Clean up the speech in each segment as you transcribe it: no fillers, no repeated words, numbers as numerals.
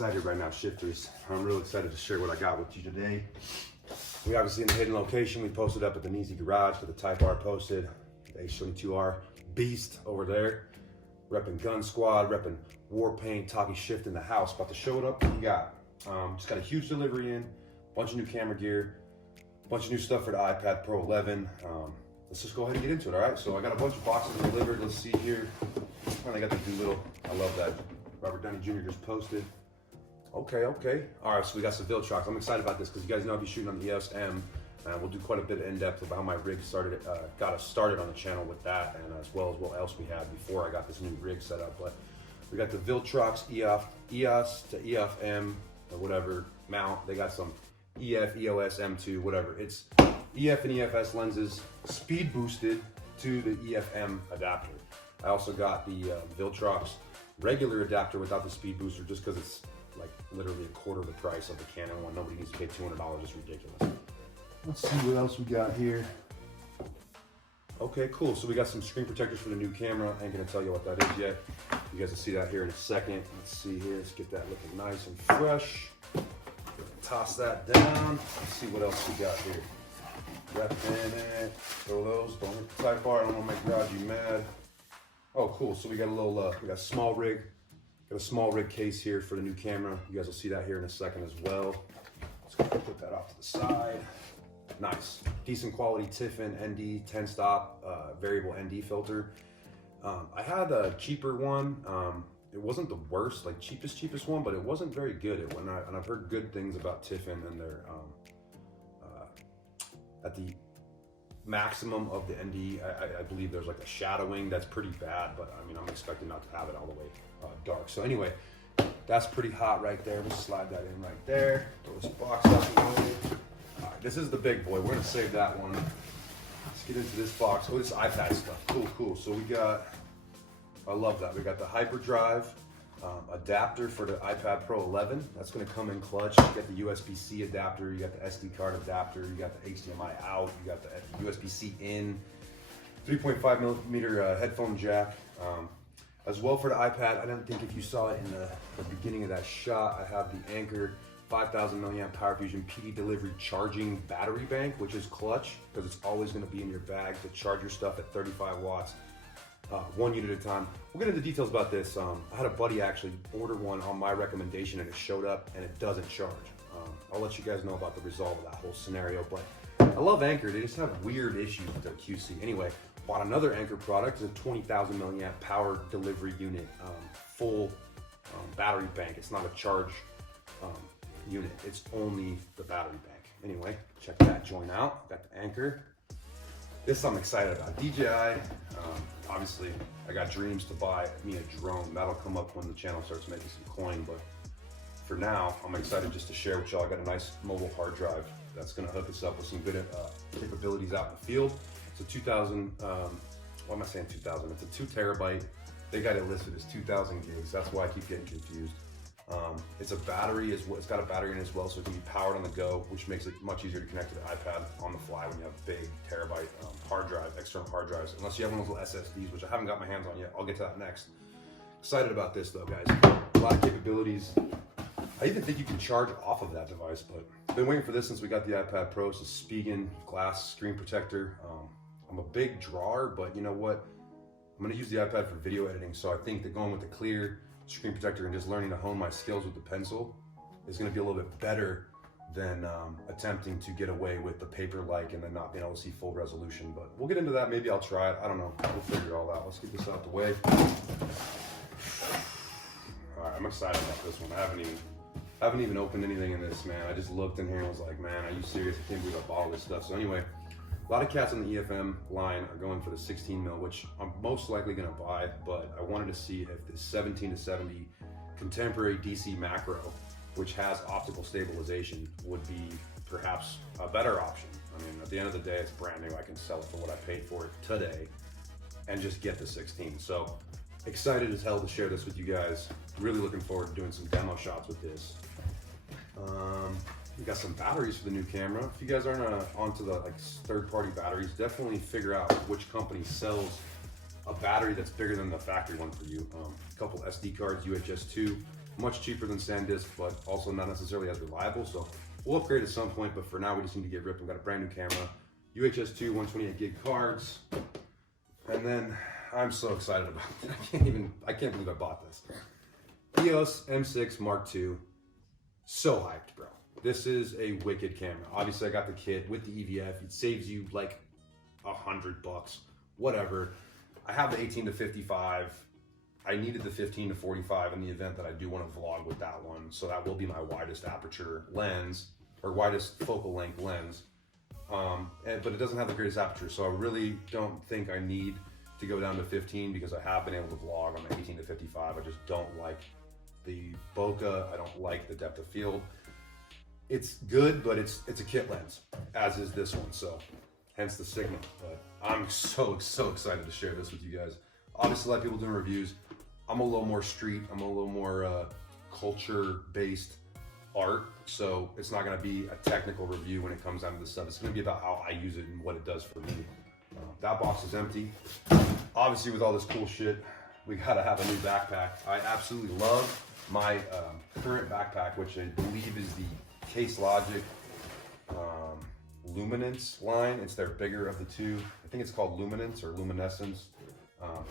excited right now, shifters. I'm really excited to share what I got with you today. We obviously in the hidden location. We posted up at the Neasy garage for the Type R posted. The H22R beast over there. Repping Gun Squad, repping War Paint, talking shift in the house. About to show it up. What you got? Just got a huge delivery in, bunch of new camera gear, bunch of new stuff for the iPad Pro 11. Let's just go ahead and get into it, all right? So I got a bunch of boxes delivered. Let's see here. And I got the Doolittle. I love that. Robert Downey Jr. just posted. Okay. All right, so we got some VILTROX. I'm excited about this because you guys know I'll be shooting on the EOS-M. We'll do quite a bit of in-depth about how my rig started, got us started on the channel with that, and as well as what else we had before I got this new rig set up. But we got the VILTROX EF-EOS to EF-M or whatever mount. They got some EF-EOS M2, whatever. It's EF and EF-S lenses, speed boosted to the EF-M adapter. I also got the VILTROX regular adapter without the speed booster, just because it's like literally a quarter of the price of the Canon one. Nobody needs to pay $200. It's ridiculous. Let's see what else we got here. Okay, cool. So we got some screen protectors for the new camera. I ain't gonna tell you what that is yet. You guys will see that here in a second. Let's see here. Let's get that looking nice and fresh. Toss that down. Let's see what else we got here. Rep in it. Throw those. Don't hit the Type R. I don't want to make garage you mad. Oh, cool. So we got a little, we got a small rig. Got a small rig case here for the new camera. You guys will see that here in a second as well. Let's go put that off to the side. Nice. Decent quality Tiffen ND 10-stop variable ND filter. I had a cheaper one. It wasn't the worst, like cheapest one, but it wasn't very good. And I've heard good things about Tiffen and their, at the maximum of the ND, I believe there's like a shadowing that's pretty bad, but I mean, I'm expecting not to have it all the way dark. So anyway, that's pretty hot right there. We'll slide that in right there. Throw this box out the way. All right, this is the big boy. We're gonna save that one. Let's get into this box. Oh, this iPad stuff. Cool. So we got, I love that. We got the Hyperdrive adapter for the iPad Pro 11. That's gonna come in clutch. You got the USBC adapter, you got the SD card adapter, you got the HDMI out, you got the USBC in, 3.5 millimeter headphone jack. As well for the iPad, I don't think if you saw it in the beginning of that shot, I have the Anker 5,000 milliamp PowerFusion PD delivery charging battery bank, which is clutch because it's always going to be in your bag to charge your stuff at 35 watts, 1 unit at a time. We'll get into details about this. I had a buddy actually order one on my recommendation and it showed up and it doesn't charge. I'll let you guys know about the result of that whole scenario, but I love Anker. They just have weird issues with their QC. Anyway, bought another Anker product. It's a 20,000 milliamp power delivery unit, full battery bank. It's not a charge unit, it's only the battery bank. Anyway, check that joint out. Got the Anker. This I'm excited about. DJI, obviously I got dreams to buy me a drone. That'll come up when the channel starts making some coin, but for now, I'm excited just to share with y'all. I got a nice mobile hard drive that's gonna hook us up with some good capabilities out in the field. It's a 2000, why am I saying 2000? It's a 2 terabyte. They got it listed as 2000 gigs. That's why I keep getting confused. It's a battery as well. It's got a battery in it as well, so it can be powered on the go, which makes it much easier to connect to the iPad on the fly when you have big terabyte hard drive, external hard drives. Unless you have one of those little SSDs, which I haven't got my hands on yet. I'll get to that next. Excited about this though, guys. A lot of capabilities. I even think you can charge off of that device, but I've been waiting for this since we got the iPad Pro. It's a Spigen glass screen protector. I'm a big drawer, but you know what? I'm gonna use the iPad for video editing, so I think that going with the clear screen protector and just learning to hone my skills with the pencil is gonna be a little bit better than attempting to get away with the paper-like and then not being able to see full resolution. But we'll get into that. Maybe I'll try it. I don't know. We'll figure it all out. Let's get this out the way. All right, I'm excited about this one. I haven't even opened anything in this, man. I just looked in here and was like, man, are you serious? I can't believe I bought all this stuff. So anyway, a lot of cats on the EF-M line are going for the 16 mil, which I'm most likely gonna buy, but I wanted to see if the 17 to 70 contemporary DC macro, which has optical stabilization, would be perhaps a better option. I mean, at the end of the day, it's brand new. I can sell it for what I paid for it today and just get the 16. So excited as hell to share this with you guys. Really looking forward to doing some demo shots with this. We got some batteries for the new camera. If you guys aren't onto the third-party batteries, definitely figure out which company sells a battery that's bigger than the factory one for you. A couple SD cards, Uhs-II. much cheaper than SanDisk, but also not necessarily as reliable. So we'll upgrade at some point, but for now we just need to get ripped. We've got a brand new camera, Uhs-II 128 gig cards, and then I'm so excited about it. I can't believe I bought this. EOS M6 Mark II. So hyped, bro. This is a wicked camera. Obviously I got the kit with the EVF. It saves you like $100, whatever. I have the 18 to 55. I needed the 15 to 45 in the event that I do want to vlog with that one. So that will be my widest aperture lens, or widest focal length lens. But it doesn't have the greatest aperture. So I really don't think I need to go down to 15 because I have been able to vlog on the 18 to 55. I just don't like the bokeh. I don't like the depth of field. It's good, but it's a kit lens, as is this one. So hence the signal. But I'm so excited to share this with you guys. Obviously, a lot of people doing reviews. I'm a little more street. I'm a little more culture-based art. So it's not going to be a technical review when it comes down to this stuff. It's going to be about how I use it and what it does for me. That box is empty. Obviously, with all this cool shit, we got to have a new backpack. I absolutely love my current backpack, which I believe is the Case Logic Luminance line. It's their bigger of the two. I think it's called Luminance or Luminescence.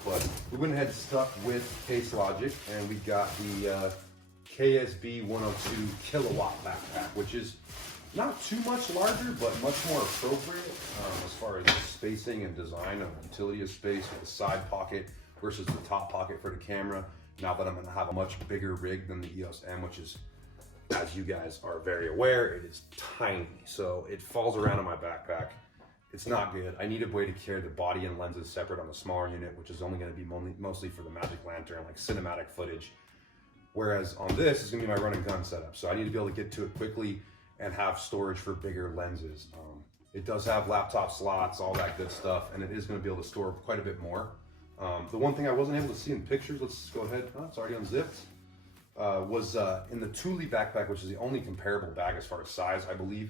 But we went ahead and stuck with Case Logic, and we got the KSB 102 Kilowatt backpack, which is not too much larger, but much more appropriate as far as spacing and design of utility of space with the side pocket versus the top pocket for the camera. Now that I'm going to have a much bigger rig than the EOS M, which is, as you guys are very aware, it is tiny. So it falls around in my backpack. It's not good. I need a way to carry the body and lenses separate on the smaller unit, which is only going to be mostly for the Magic Lantern, like cinematic footage. Whereas on this, it's going to be my run and gun setup. So I need to be able to get to it quickly and have storage for bigger lenses. It does have laptop slots, all that good stuff, and it is going to be able to store quite a bit more. The one thing I wasn't able to see in pictures, let's go ahead, it's already unzipped, was in the Thule backpack, which is the only comparable bag as far as size, I believe,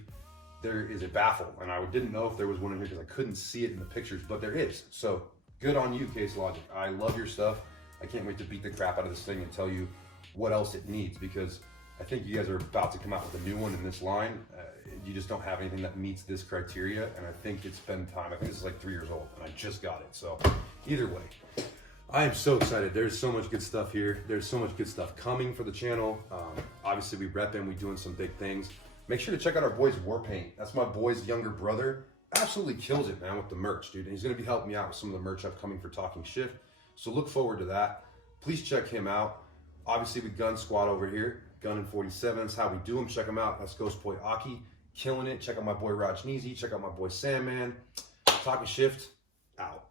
there is a baffle, and I didn't know if there was one in here because I couldn't see it in the pictures, but there is. So good on you, Case Logic. I love your stuff. I can't wait to beat the crap out of this thing and tell you what else it needs, because I think you guys are about to come out with a new one in this line. You just don't have anything that meets this criteria, and I think it's been time. I think this is like 3 years old, and I just got it. So either way, I am so excited. There's so much good stuff here. There's so much good stuff coming for the channel. Obviously, we repping, we doing some big things. Make sure to check out our boy's War Paint. That's my boy's younger brother. Absolutely kills it, man, with the merch, dude. And he's gonna be helping me out with some of the merch upcoming for Talking Shift. So look forward to that. Please check him out. Obviously, we Gun Squad over here. Gun in 47, that's how we do them. Check them out. That's Ghost Boy Aki, killing it. Check out my boy Rajneezy. Check out my boy Sandman. Talking Shift, out.